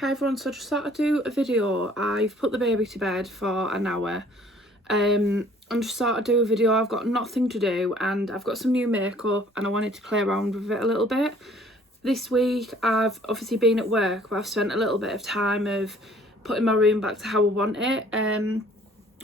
Hi everyone, so I just thought I'd do a video. I've put the baby to bed for an hour and just thought I'd do a video. I've got nothing to do and I've got some new makeup and I wanted to play around with it a little bit. This week I've obviously been at work, but I've spent a little bit of time of putting my room back to how I want it.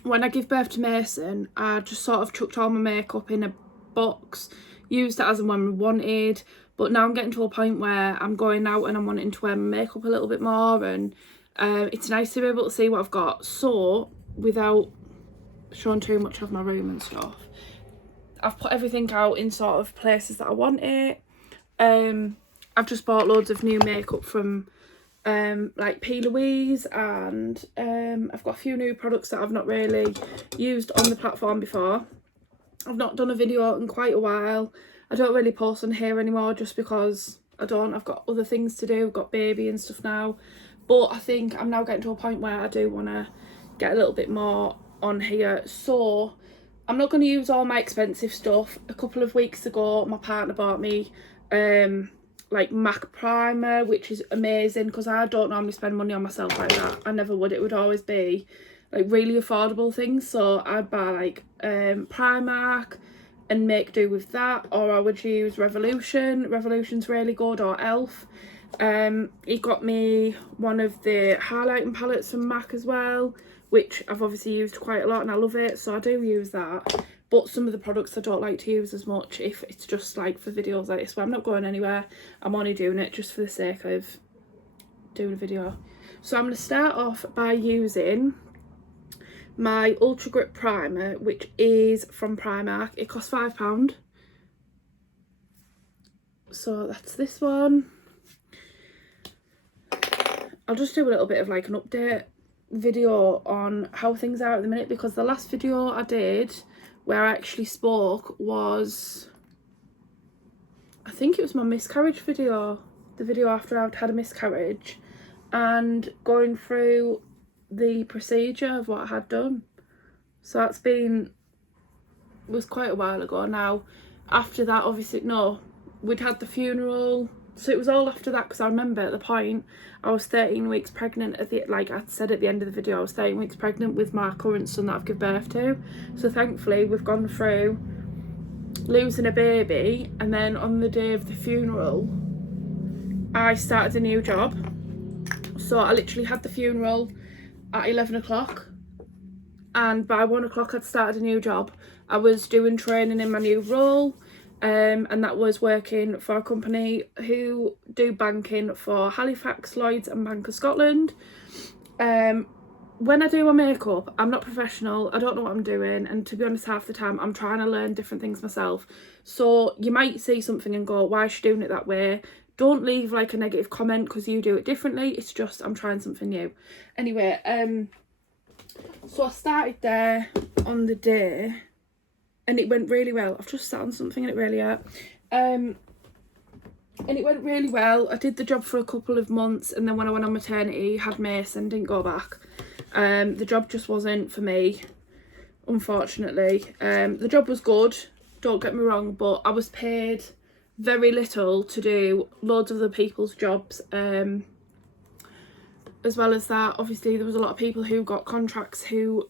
When I give birth to Mason, I just sort of chucked all my makeup in a box, used it as and when I wanted. But now I'm getting to a point where I'm going out and I'm wanting to wear my makeup a little bit more, and it's nice to be able to see what I've got. So without showing too much of my room and stuff, I've put everything out in sort of places that I want it. I've just bought loads of new makeup from like Plouise, and I've got a few new products that I've not really used on the platform before. I've not done a video in quite a while. I don't really post on here anymore just because I've got other things to do. I've got baby and stuff now, but I think I'm now getting to a point where I do want to get a little bit more on here. So I'm not going to use all my expensive stuff. A couple of weeks ago my partner bought me like MAC primer, which is amazing because I don't normally spend money on myself like that. I never would. It would always be like really affordable things, so I'd buy like Primark and make do with that, or I would use Revolution's really good, or Elf. He got me one of the highlighting palettes from MAC as well, which I've obviously used quite a lot and I love it, so I do use that. But some of the products I don't like to use as much if it's just like for videos like this, but I'm not going anywhere. I'm only doing it just for the sake of doing a video. So I'm going to start off by using my Ultra Grip Primer, which is from Primark. It costs £5. So that's this one. I'll just do a little bit of like an update video on how things are at the minute, because the last video I did where I actually spoke was, I think it was my miscarriage video, the video after I'd had a miscarriage and going through the procedure of what I had done. So that's was quite a while ago now. After that, obviously, no, we'd had the funeral, so it was all after that, because I remember at the point I was 13 weeks pregnant at the, like I said at the end of the video, I was 13 weeks pregnant with my current son that I've given birth to. So thankfully we've gone through losing a baby, and then on the day of the funeral I started a new job. So I literally had the funeral at 11 o'clock and by 1 o'clock I'd started a new job. I was doing training in my new role, and that was working for a company who do banking for Halifax, Lloyds and Bank of Scotland. When I do my makeup, I'm not professional, I don't know what I'm doing, and to be honest, half the time I'm trying to learn different things myself. So you might see something and go, why is she doing it that way? Don't leave like a negative comment because you do it differently. It's just I'm trying something new. Anyway, so I started there on the day and it went really well. I've just sat on something and it really hurt. And it went really well. I did the job for a couple of months, and then when I went on maternity, had Mason, didn't go back. The job just wasn't for me, unfortunately. The job was good, don't get me wrong, but I was paid very little to do loads of other people's jobs. As well as that, obviously there was a lot of people who got contracts who,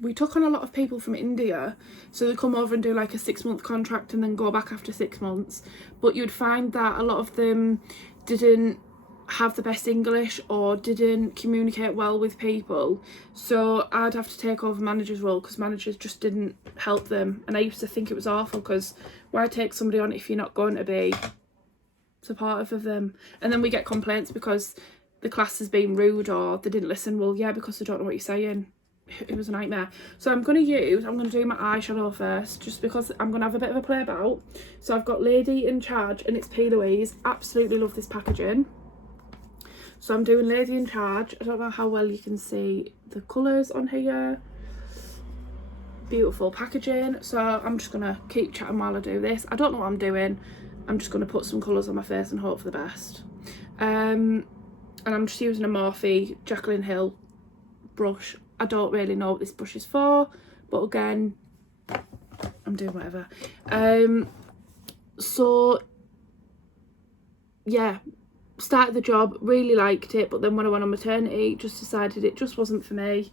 we took on a lot of people from India, so they come over and do like a 6-month contract and then go back after 6 months, but you'd find that a lot of them didn't have the best English or didn't communicate well with people, so I'd have to take over manager's role because managers just didn't help them. And I used to think it was awful, because why take somebody on if you're not going to be supportive of them? And then we get complaints because the class has been rude or they didn't listen. Well, yeah, because they don't know what you're saying. It was a nightmare. So I'm going to do my eyeshadow first, just because I'm going to have a bit of a play about. So I've got Lady in Charge and it's Plouise. Absolutely love this packaging. So I'm doing Lady in Charge. I don't know how well you can see the colours on here. Beautiful packaging. So I'm just going to keep chatting while I do this. I don't know what I'm doing. I'm just going to put some colours on my face and hope for the best. And I'm just using a Morphe Jacqueline Hill brush. I don't really know what this brush is for, but again, I'm doing whatever. So yeah, started the job, really liked it, but then when I went on maternity, just decided it just wasn't for me.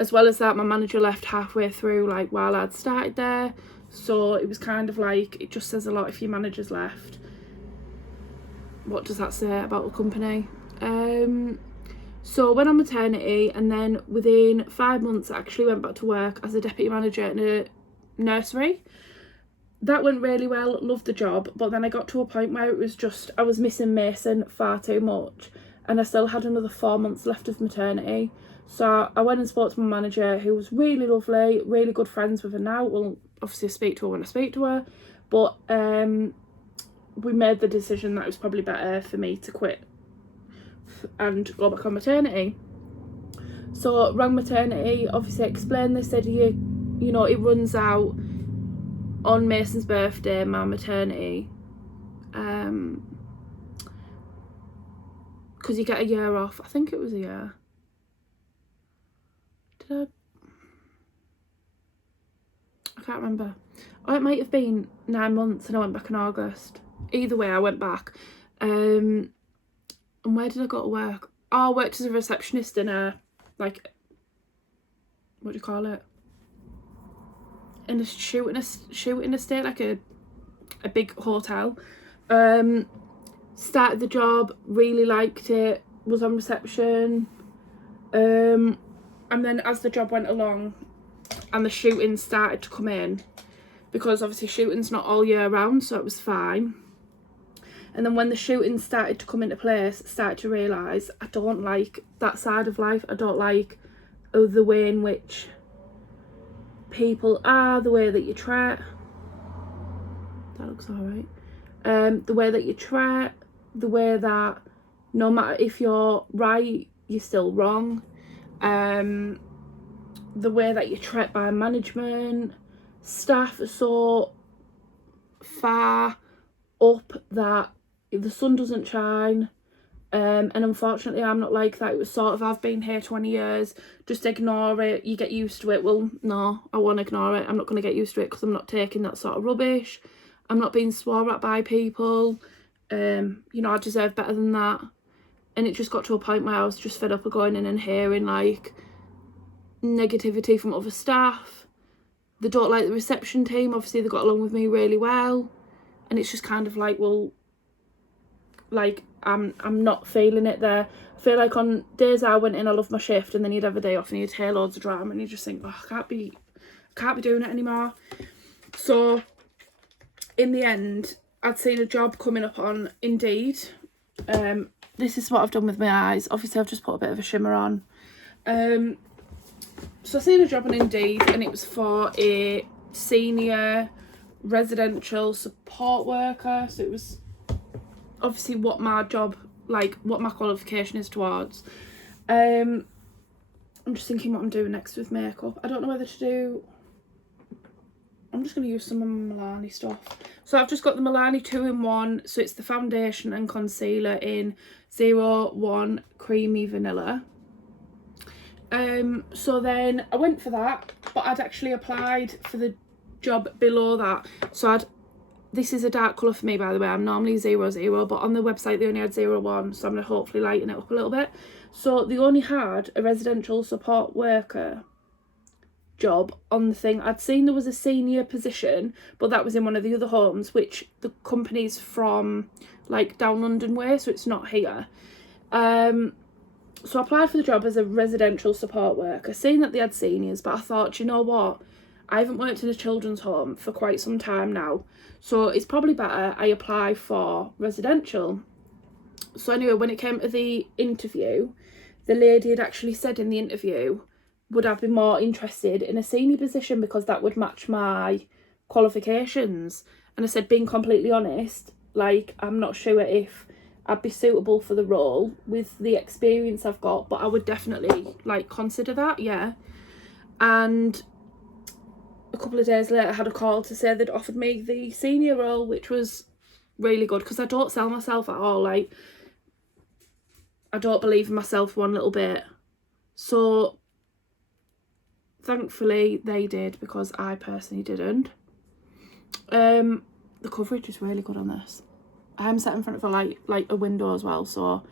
As well as that, my manager left halfway through, like, while I'd started there, so it was kind of like, it just says a lot if your manager's left. What does that say about the company? So I went on maternity, and then within 5 months I actually went back to work as a deputy manager in a nursery. That went really well, loved the job, but then I got to a point where it was just, I was missing Mason far too much, and I still had another 4 months left of maternity. So I went and spoke to my manager, who was really lovely, really good friends with her now. Well, obviously I speak to her when I speak to her, but we made the decision that it was probably better for me to quit and go back on maternity. So rang maternity, obviously explained, they said, you know, it runs out on Mason's birthday, my maternity, because you get a year off. I think it was a year. I can't remember. Oh, it might have been 9 months and I went back in August. Either way, I went back. And where did I go to work? Oh, I worked as a receptionist in a, like, what do you call it? In a shooting estate, like a big hotel. Started the job, really liked it, was on reception. And then as the job went along and the shootings started to come in, because obviously shooting's not all year round, so it was fine. And then when the shootings started to come into place, started to realise I don't like that side of life. I don't like the way in which people are, the way that you treat. That looks alright. The way that you treat, the way that no matter if you're right, you're still wrong. The way that you're treated by management, staff are so far up that the sun doesn't shine. And unfortunately I'm not like that. It was sort of, I've been here 20 years, just ignore it, you get used to it. Well, no, I won't ignore it. I'm not going to get used to it because I'm not taking that sort of rubbish. I'm not being swore at by people. You know, I deserve better than that. And it just got to a point where I was just fed up of going in and hearing like negativity from other staff. They don't like the reception team. Obviously they got along with me really well, and it's just kind of like, well, like I'm not feeling it there. I feel like on days I went in, I loved my shift, and then you'd have a day off and you'd hear loads of drama and you just think, oh, I can't be doing it anymore. So in the end, I'd seen a job coming up on Indeed. This is what I've done with my eyes. Obviously I've just put a bit of a shimmer on. So I seen a job on Indeed, and it was for a senior residential support worker. So it was obviously what my job, like what my qualification is towards. I'm just thinking what I'm doing next with makeup. I don't know whether to do, I'm just going to use some of my Milani stuff. So I've just got the Milani 2-in-1. So it's the foundation and concealer in 01 Creamy Vanilla. So then I went for that, but I'd actually applied for the job below that. So this is a dark colour for me, by the way. I'm normally 00, but on the website they only had 01, so I'm going to hopefully lighten it up a little bit. So they only had a residential support worker job on the thing. I'd seen there was a senior position, but that was in one of the other homes, which the company's from like down London way, so it's not here. So I applied for the job as a residential support worker, seeing that they had seniors, but I thought, you know what, I haven't worked in a children's home for quite some time now, so it's probably better I apply for residential. So anyway, when it came to the interview, the lady had actually said in the interview, would I be more interested in a senior position because that would match my qualifications? And I said, being completely honest, like, I'm not sure if I'd be suitable for the role with the experience I've got, but I would definitely like consider that, yeah. And a couple of days later I had a call to say they'd offered me the senior role, which was really good because I don't sell myself at all. Like, I don't believe in myself one little bit. So thankfully they did, because I personally didn't. The coverage is really good on this. I am sat in front of a light, like a window as well, so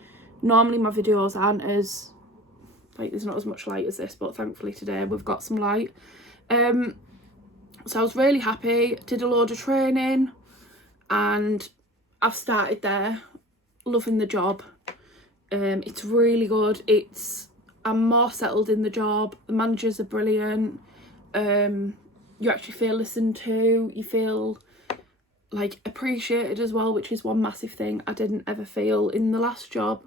normally my videos aren't as, like, there's not as much light as this, but thankfully today we've got some light. So I was really happy, did a load of training, and I've started there, loving the job. It's really good. I'm more settled in the job. The managers are brilliant. You actually feel listened to. You feel like appreciated as well, which is one massive thing I didn't ever feel in the last job.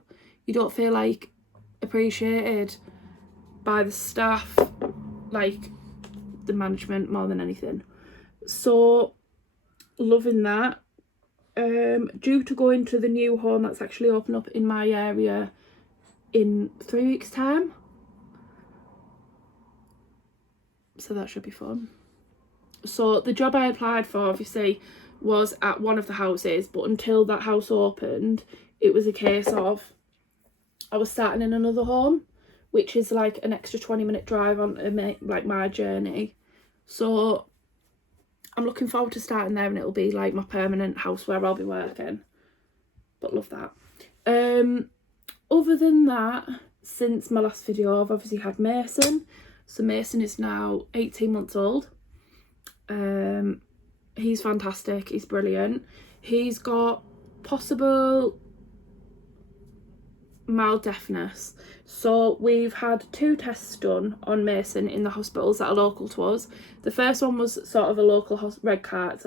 You don't feel like appreciated by the staff, like the management, more than anything. So loving that. Due to go into the new home that's actually opened up in my area in 3 weeks time, so that should be fun. So the job I applied for obviously was at one of the houses, but until that house opened, it was a case of I was starting in another home, which is like an extra 20-minute drive on like my journey. So I'm looking forward to starting there, and it'll be like my permanent house where I'll be working. But love that. Other than that, since my last video, I've obviously had Mason. So Mason is now 18 months old. He's fantastic. He's brilliant. He's got possible mild deafness. So we've had 2 tests done on Mason in the hospitals that are local to us. The first one was sort of a local red car. It's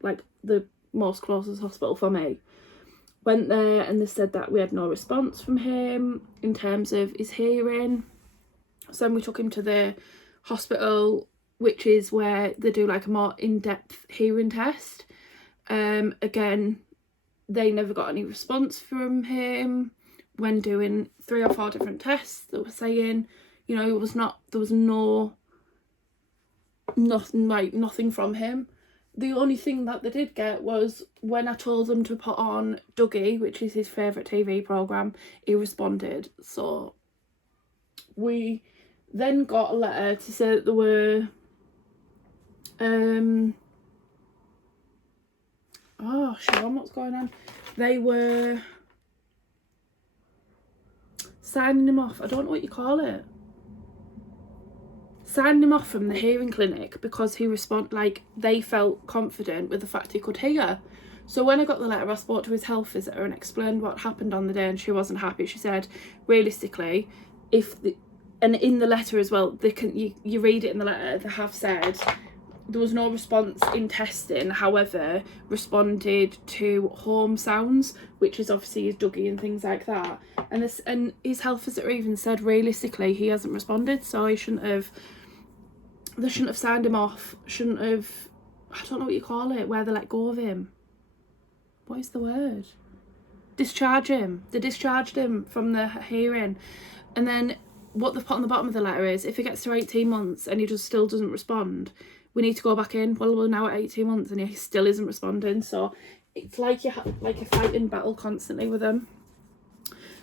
like the most closest hospital for me. Went there and they said that we had no response from him in terms of his hearing. So then we took him to the hospital, which is where they do like a more in-depth hearing test. Again, they never got any response from him when doing 3 or 4 different tests that were saying, you know, there was nothing from him. The only thing that they did get was when I told them to put on Dougie, which is his favourite TV programme, he responded. So we then got a letter to say that there were oh Sean, what's going on? They were signing him off. I don't know what you call it. Signing him off from the hearing clinic because they felt confident with the fact he could hear. So when I got the letter, I spoke to his health visitor and explained what happened on the day, and she wasn't happy. She said, realistically, and in the letter as well, you read it in the letter, they have said there was no response in testing, however, responded to home sounds, which is obviously his Dougie and things like that. And his health visitor even said, realistically, he hasn't responded, so they shouldn't have signed him off, I don't know what you call it, where they let go of him. What is the word? Discharge him. They discharged him from the hearing. And then what they've put on the bottom of the letter is, if it gets to 18 months and he still doesn't respond, we need to go back in. Well, we're now at 18 months and he still isn't responding. So it's like you're fighting battle constantly with them.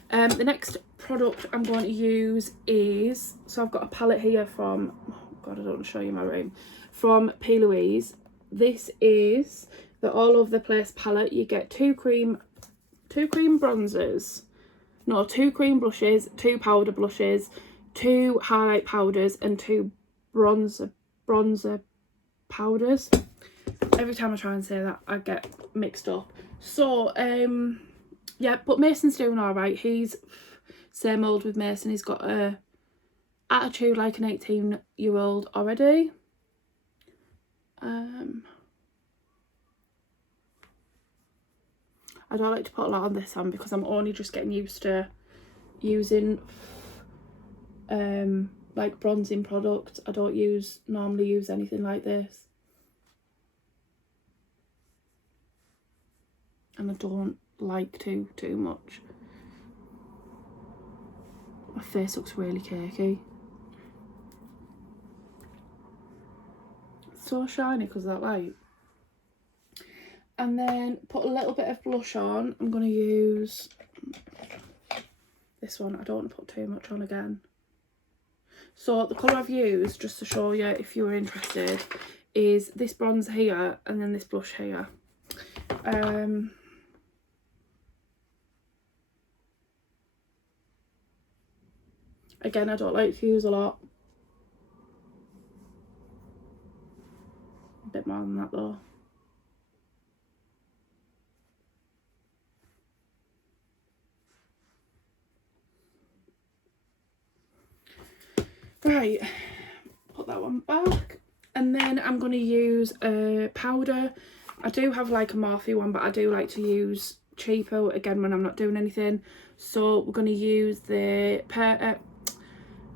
The next product I'm going to use is, so I've got a palette here from, oh God, I don't want to show you my room, from Plouise. This is the All Over the Place palette. You get 2 cream bronzers, no, 2 cream blushes, 2 powder blushes, 2 highlight powders, and 2 bronzer powders. Every time I try and say that, I get mixed up. So yeah, but Mason's doing all right. He's same old with Mason. He's got a attitude like an 18-year-old already. I don't like to put a lot on this one because I'm only just getting used to using like bronzing products. I don't normally use anything like this, and I don't like to too much. My face looks really cakey. It's so shiny because of that light. And then put a little bit of blush on. I'm going to use this one. I don't want to put too much on again. So the colour I've used, just to show you if you were interested, is this bronzer here and then this blush here. Again, I don't like to use a lot. A bit more than that though. Right, put that one back. And then I'm going to use a powder. I do have like a Morphe one, but I do like to use cheaper again when I'm not doing anything. So we're going to use the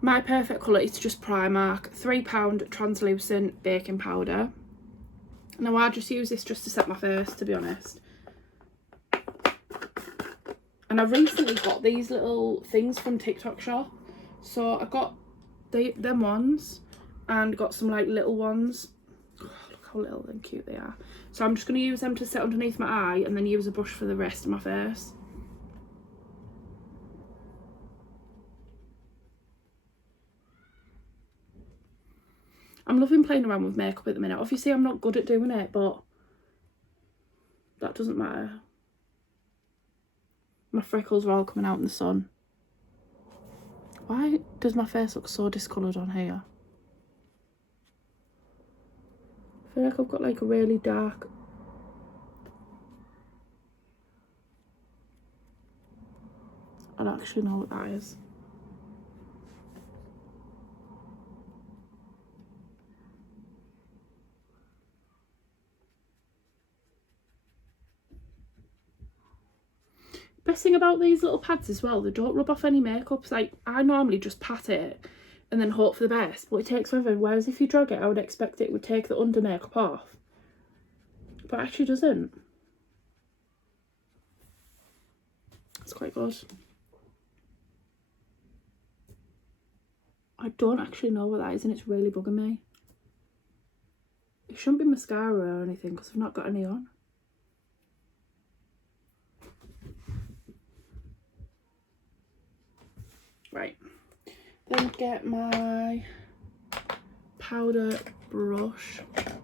My Perfect Colour. It's just Primark £3 translucent baking powder. Now I just use this just to set my face, to be honest. And I recently got these little things from TikTok shop. So I got them ones and got some like little ones. Oh, look how little and cute they are. So I'm just going to use them to set underneath my eye and then use a brush for the rest of my face. I'm loving playing around with makeup at the minute. Obviously I'm not good at doing it, but that doesn't matter. My freckles are all coming out in the sun. Why does my face look so discoloured on here? I feel like I've got like a really dark... I don't actually know what that is. Best thing about these little pads as well, they don't rub off any makeup. It's like, I normally just pat it and then hope for the best, but it takes forever. Whereas if you drag it, I would expect it would take the under makeup off. But it actually doesn't. It's quite good. I don't actually know what that is and it's really bugging me. It shouldn't be mascara or anything because I've not got any on. Right, then get my powder brush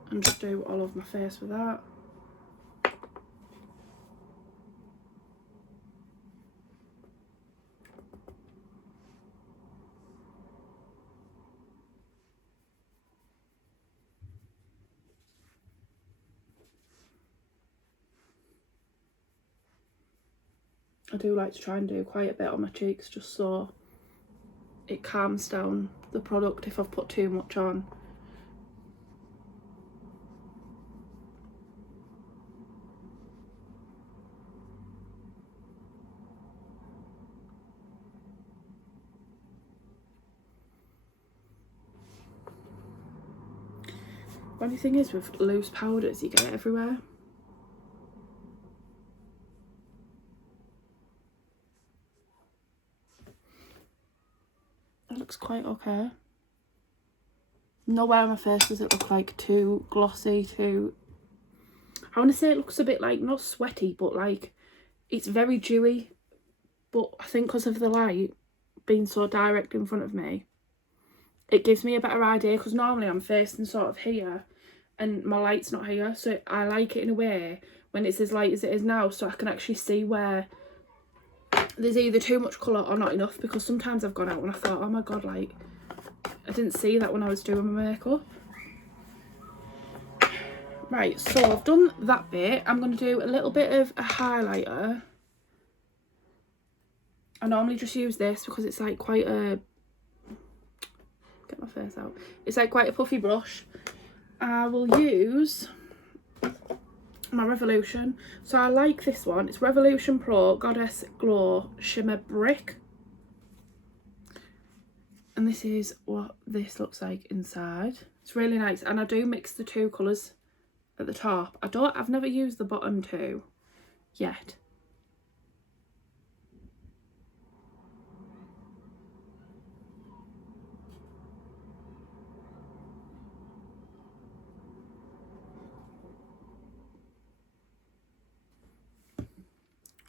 and just do all over my face with that. I do like to try and do quite a bit on my cheeks just so it calms down the product if I've put too much on. Funny thing is with loose powders, you get it everywhere. It looks quite okay. Nowhere on my face does it look like too glossy, too... I want to say it looks a bit like, not sweaty, but like it's very dewy. But I think because of the light being so direct in front of me, it gives me a better idea, because normally I'm facing sort of here and my light's not here. So I like it in a way when it's as light as it is now, so I can actually see where there's either too much colour or not enough, because sometimes I've gone out and I thought, oh my god, like I didn't see that when I was doing my makeup. Right, so I've done that bit. I'm going to do a little bit of a highlighter. I normally just use this because it's like quite a... Get my face out. It's like quite a puffy brush. I will use my Revolution. So I like this one. It's Revolution Pro Goddess Glow Shimmer Brick. And this is what this looks like inside. It's really nice. And I do mix the two colours at the top. I've never used the bottom two yet.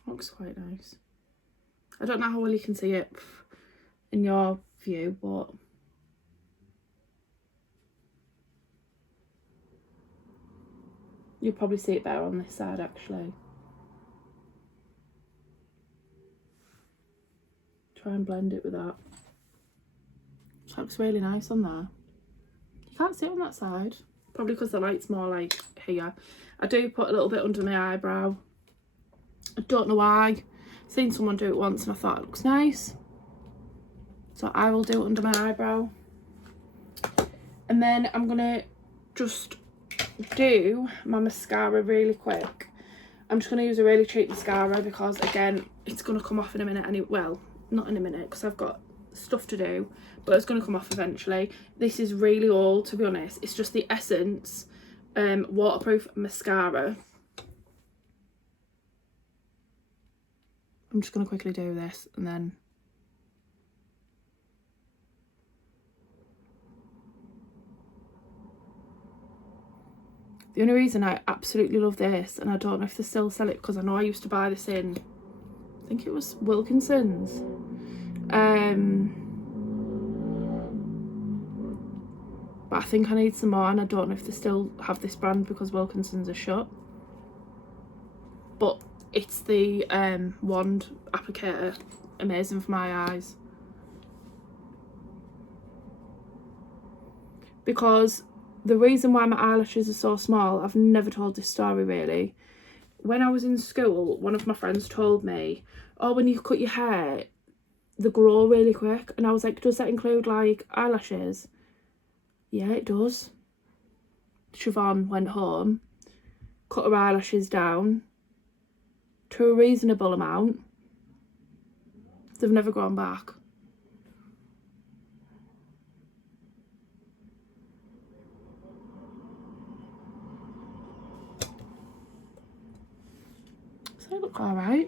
Looks quite nice. I don't know how well you can see it in your view, but you'll probably see it better on this side actually. Try and blend it with that. So it looks really nice on there. You can't see it on that side. Probably because the light's more like here. I do put a little bit under my eyebrow. I don't know why. Seen someone do it once and I thought it looks nice. So I will do it under my eyebrow. And then I'm going to just do my mascara really quick. I'm just going to use a really cheap mascara because, again, it's going to come off in a minute. Well, not in a minute because I've got stuff to do, but it's going to come off eventually. This is really old, to be honest. It's just the Essence waterproof mascara. I'm just going to quickly do this and then... The only reason I absolutely love this, and I don't know if they still sell it because I know I used to buy this in, I think it was Wilkinson's. But I think I need some more, and I don't know if they still have this brand because Wilkinson's are shut. But it's the wand applicator, amazing for my eyes. Because the reason why my eyelashes are so small, I've never told this story really. When I was in school, one of my friends told me, oh, when you cut your hair, they grow really quick. And I was like, does that include like eyelashes? Yeah, it does. Siobhan went home, cut her eyelashes down to a reasonable amount. They've never grown back. So they look alright.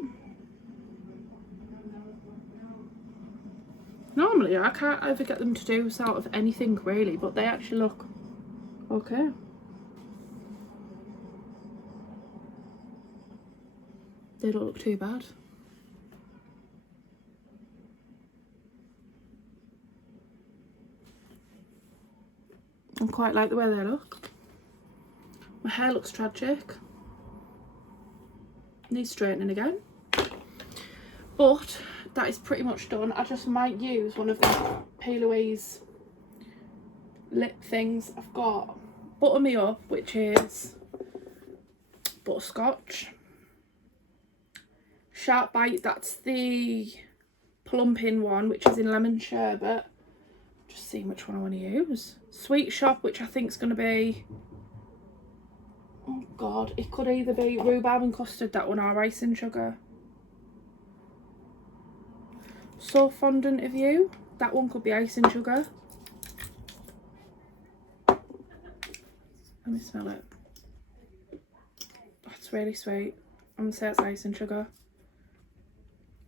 Normally I can't ever get them to do sort of anything really, but they actually look okay. They don't look too bad. I quite like the way they look. My hair looks tragic. Needs straightening again. But that is pretty much done. I just might use one of the Plouise lip things. I've got Butter Me Up, which is butterscotch. Sharp Bite, that's the plumping one, which is in lemon sherbet. Just seeing which one I want to use. Sweet Shop, which I think is going to be, oh god, it could either be rhubarb and custard, that one, or ice and sugar. So Fondant of You, that one could be ice and sugar. Let me smell it. That's really sweet. I'm going to say it's ice and sugar.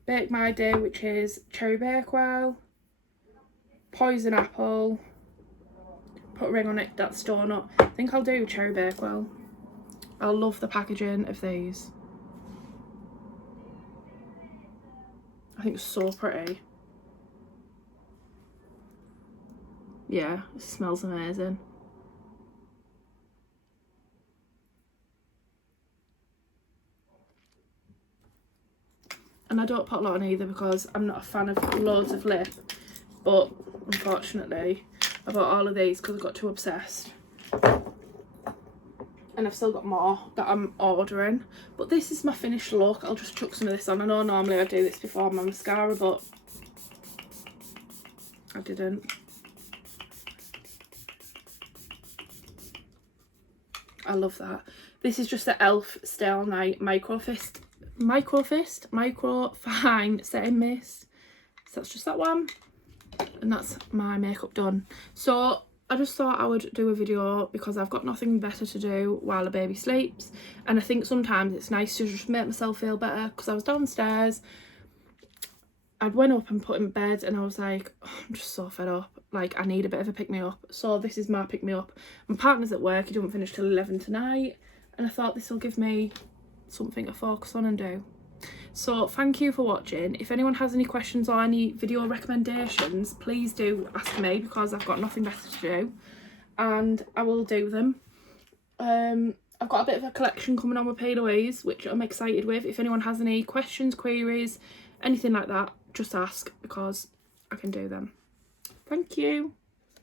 Bake My Day, which is cherry bakewell. Poison apple. Put a ring on it, that's donut. I think I'll do cherry bakewell. I love the packaging of these. I think it's so pretty. Yeah, it smells amazing. And I don't put a lot on either because I'm not a fan of loads of lip. But unfortunately, I bought all of these because I got too obsessed. And I've still got more that I'm ordering. But this is my finished look. I'll just chuck some of this on. I know normally I do this before my mascara, but I didn't. I love that. This is just the e.l.f. Stay All Night Micro Fine Setting Mist. So that's just that one. And that's my makeup done. So I just thought I would do a video because I've got nothing better to do while the baby sleeps, and I think sometimes it's nice to just make myself feel better. Because I was downstairs, I went up and put in bed and I was like, oh, I'm just so fed up, like I need a bit of a pick-me-up. So this is my pick-me-up. My partner's at work, he doesn't finish till 11 tonight, and I thought this will give me something to focus on and do. So thank you for watching. If anyone has any questions or any video recommendations, please do ask me because I've got nothing better to do and I will do them. I've got a bit of a collection coming on with Plouise, which I'm excited with. If anyone has any questions, queries, anything like that, just ask because I can do them. Thank you.